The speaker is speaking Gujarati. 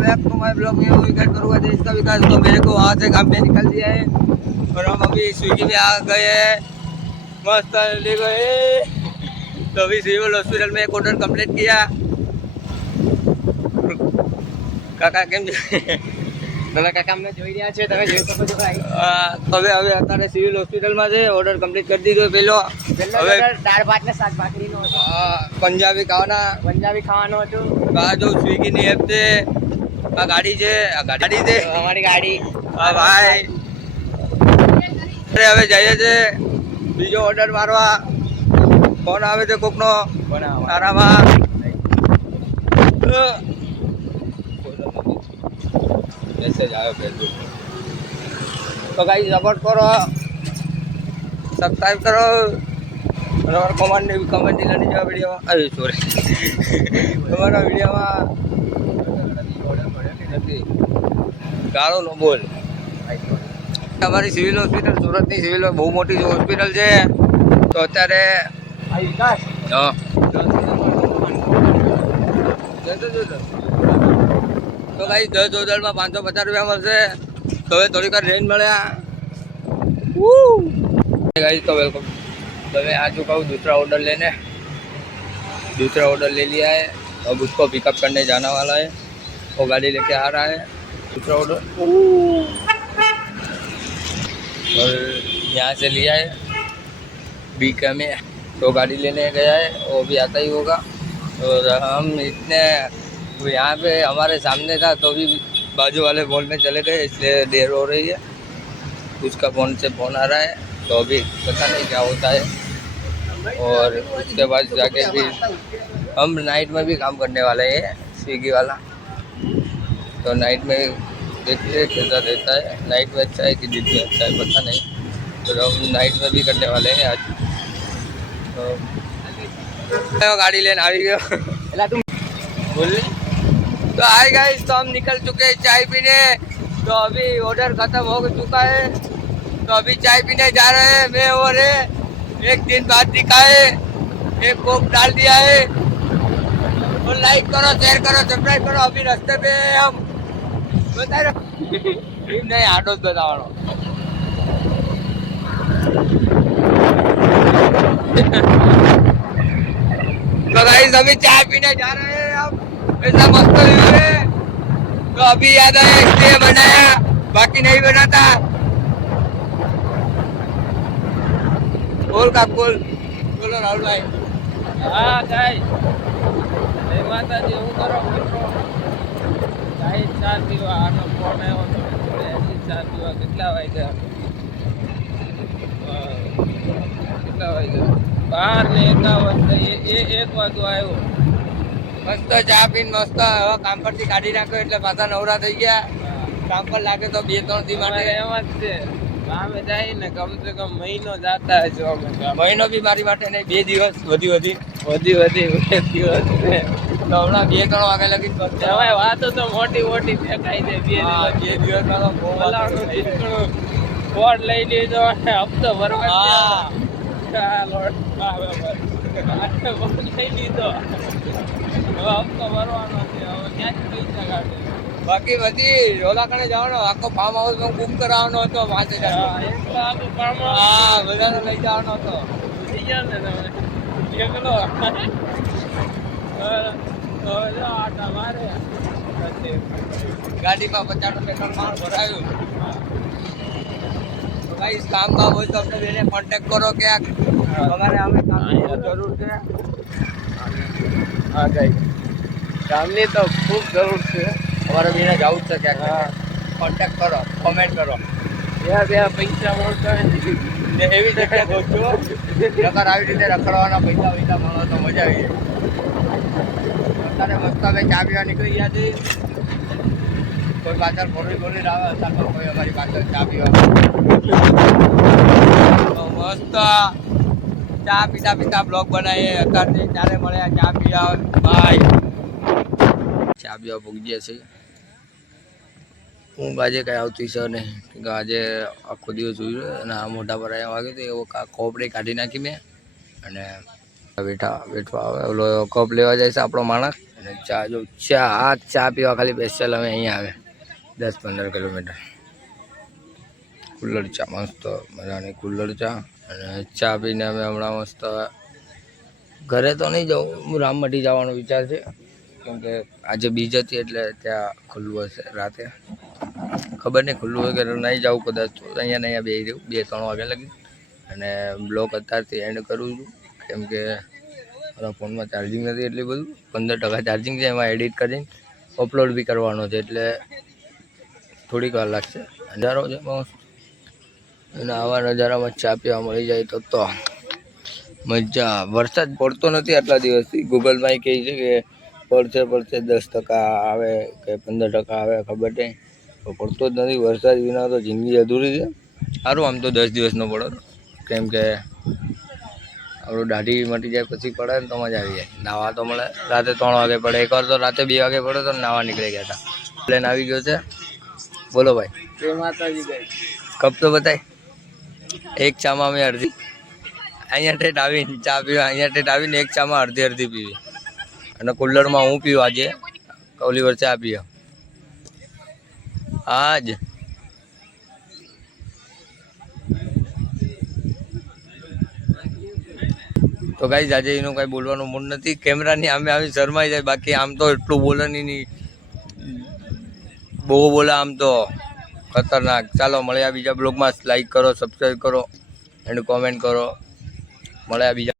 बैक टू माय ब्लॉग में विकेट करूँगा देश का विकास। तो मेरे को वहाँ से काम पे निकल दिया है और हम अभी स्विगी में आ गए हैं, मस्त ले गए। तो अभी सिविल हॉस्पिटल में एक ऑर्डर कंप्लीट किया। કાકા કેમ છે? તમે કાકા અમને જોઈ રહ્યા છે, તમે જોઈ શકો છો ભાઈ. હવે અત્યારે સિવિલ હોસ્પિટલમાં છે, ઓર્ડર કમ્પ્લીટ કરી દીધો. પહેલો હવે દાળ ભાત ને શાક ભાખરીનો પંજાબી ખાવાનો હતો. આ જો સ્વિગીની એપ છે, આ ગાડી છે, અમારી ગાડી. હા ભાઈ, હવે જઈએ છે બીજો ઓર્ડર મારવા. ફોન આવે છે કોકનો તારામાં. મેસેજ આવ્યો ફેસબુક. તો ગાઈસ સપોર્ટ કરો, સબસ્ક્રાઈબ કરો અને અમારા કમેન્ટ લેવાની જેવા વિડીયોમાં સોરી તમારા વિડીયોમાં નથી ગાળો નો બોલ. અમારી સિવિલ હોસ્પિટલ સુરતની સિવિલ બહુ મોટી હોસ્પિટલ છે. તો અત્યારે હા તો ભાઈ 10 હોટલમાં 550 રૂપિયા મળશે. તો હવે થોડીક વાર રેન્જ મળ્યા. गाइस तो वेलकम. तो मैं आ चुका हूँ दूसरा ऑर्डर लेने. दूसरा ऑर्डर ले लिया है, अब उसको पिकअप करने जाना वाला है. वो गाड़ी लेके आ रहा है दूसरा ऑर्डर. और यहाँ से लिया है बीका में. तो गाड़ी लेने गया है, वो भी आता ही होगा. और हम इतने यहाँ पे हमारे सामने था तो भी बाजू वाले मॉल में चले गए, इसलिए देर हो रही है. उसका फ़ोन से फ़ोन आ रहा है, तो अभी पता नहीं क्या होता है. और उसके बाद जाके भी हम नाइट में भी काम करने वाले हैं, स्विगी वाला. तो नाइट में देखते हैं कैसा रहता है. नाइट में अच्छा है कि दिन में अच्छा है पता नहीं. तो हम नाइट में भी करने वाले हैं आज. तो गाड़ी लेने आ गया तुम बोल. तो हाय गाइस, तो हम निकल चुके हैं चाय पीने. तो अभी ऑर्डर खत्म हो चुका है, तो अभी चाय पीने जा रहे हैं. मैं और एक दिन बाद दिखा है, एक कोक डाल दिया है. और लाइक करो, शेयर करो, सब्सक्राइब करो. अभी रास्ते पे हम बता रहे नहीं आटो बताओ. तो गाइस अभी चाय पीने जा रहे हैं हम. ऐसा मस्त व्यू है. तो अभी याद आया इसलिए बनाया, बाकी नहीं बनाता. बोल का बोल बोलो राहुल भाई. હા ગાઈસ, જય માતાજી. હું કરો મિત્રો ગાઈસ, ચા પીવા આનો ફોન આવ્યો તો થોડી ચા પીવા. કેટલા વાગ્યા? કેટલા વાગ્યા? 12:51. એક વાગ્યો આવ્યો. મસ્ત ચા પીને મસ્ત હવે કામ પરથી કાઢી નાખ્યો એટલે પાછા નવરા થઈ ગયા. કામ પર લાગે તો 2-3 દી માટે એમ જ છે. કામે જાય ને કમ સે કમ મહિનો જાતા હશે. મહિનો બી મારી માટે નહીં, 2 દિવસ વધી દિવસ ને. તો હમણાં 2-3 વાગે લગી હવે વાતો તો મોટી મોટી ફેંકાઈ દે. 2 દિવસમાં તો બહુ બોર્ડ લઈ લીધો અને હપ્તો ભરવા લઈ લીધો. હવે હપ્તો ભરવાનો છે. હવે ક્યાંથી પૈસા કાઢે? બાકી બધી રોલા કણે જવાનો આખો ફાર્મ હાઉસ બુક કરાવવાનો હતો 5000. હા બધાને લઈ જવાનો હતો. ભૂલી ગયા ને તમે એકલો. આટા મારે ગાડીમાં 50 રૂપિયા માણસ ભરાયું. ભાઈ કામ હોય તો આપણે બેને કોન્ટેક્ટ કરો ક્યાંક. અમારે અમે કામની જરૂર છે. હા ગાઈસ, કામની તો ખૂબ જરૂર છે. અમારે બેને જવું જ છે ક્યાંક. કોન્ટેક્ટ કરો, કોમેન્ટ કરો. ત્યાં પૈસા મળતા ને એવી જગ્યા ગોઠવો નકર આવી રીતે રખડવાના પૈસા મળો તો મજા આવી જાય. અત્યારે મસ્ત અમે ચા પીવા નીકળી ગયા છીએ. કોઈ પાછળ બોલી આવે અત્યારે કોઈ અમારી પાછળ ચા પીવા. તો મસ્ત ચા પીતા બ્લોગ બનાવીએ. અત્યારથી ચારે મળ્યા ચા પીવા ભાઈ. ચા પીવા પૂગી ગયા છે. ઊંઘ આજે કંઈ આવતી છે નહીં, કે આજે આખો દિવસ જોયું અને આ મોટા પર આવ્યા વાગે તો એવો કોપડી કાઢી નાખી મેં. અને બેઠવા આવે ઓલો કપ લેવા જાય છે આપણો માણસ. અને ચા જો ચા પીવા ખાલી સ્પેશિયલ અમે અહીંયા આવે 10-15 કિલોમીટર. કુલ્લર ચા મસ્ત મજાની કુલ્લર ચા. અને ચા પીને અમે હમણાં મસ્ત ઘરે તો નહીં જાઉં, રામમઢી જવાનો વિચાર છે, કેમકે આજે બીજ હતી એટલે ત્યાં ખુલ્લું હશે રાતે. ખબર નહીં ખુલ્લું હોય કે નહીં જાઉં, કદાચ તો અહીંયા બે રહ્યું 2-3 વાગે લગી. અને બ્લોક અત્યારથી એન્ડ કરું છું, કેમકે મારા ફોનમાં ચાર્જિંગ નથી એટલી બધું, 15% ચાર્જિંગ છે. એમાં એડિટ કરીને અપલોડ બી કરવાનો છે, એટલે થોડીક વાર લાગશે. નજારો છે મસ્ત, અને આવા નજારામાં ચા પીવા મળી જાય તો મજા. વરસાદ પડતો નથી આટલા દિવસથી. ગૂગલમાં કહે છે કે પડશે 10% આવે કે 15% આવે, ખબર નહીં, તો પડતો જ નથી. વરસાદ વિના તો જિંદગી અધૂરી છે. સારું આમ તો 10 દિવસનો પડો, કેમ કે આપણું દાઢી મટી જાય પછી પડે ને તો મજા આવી જાય. નાવા તો મળે. રાતે 3 વાગે પડે, એકવાર તો રાતે 2 વાગે પડે તો નાવા નીકળી ગયા હતા. પ્લેન આવી ગયો છે. બોલો ભાઈ. જય માતાજી ગાય. કપ તો બતાય. એક ચામાં મેં અડધી અહીંયા ઠેઠ આવીને ચા પીવા, અહીંયા ઠેઠ આવીને એક ચામાં અડધી પીવી. અને કુલ્લરમાં હું પીવું આજે, ઓલી વાર ચા પીવા આજ. તો ગાઈઝ આજે એનું કાંઈ બોલવાનું મૂડ નથી. કેમેરાની સામે આવી શરમાઈ જાય, બાકી આમ તો એટલું બોલવાની નહીં, બહુ બોલા આમ તો ખતરનાક. ચાલો મળ્યા બીજા બ્લોગમાં. લાઈક કરો, સબસ્ક્રાઈબ કરો એન્ડ કોમેન્ટ કરો. મળ્યા બીજા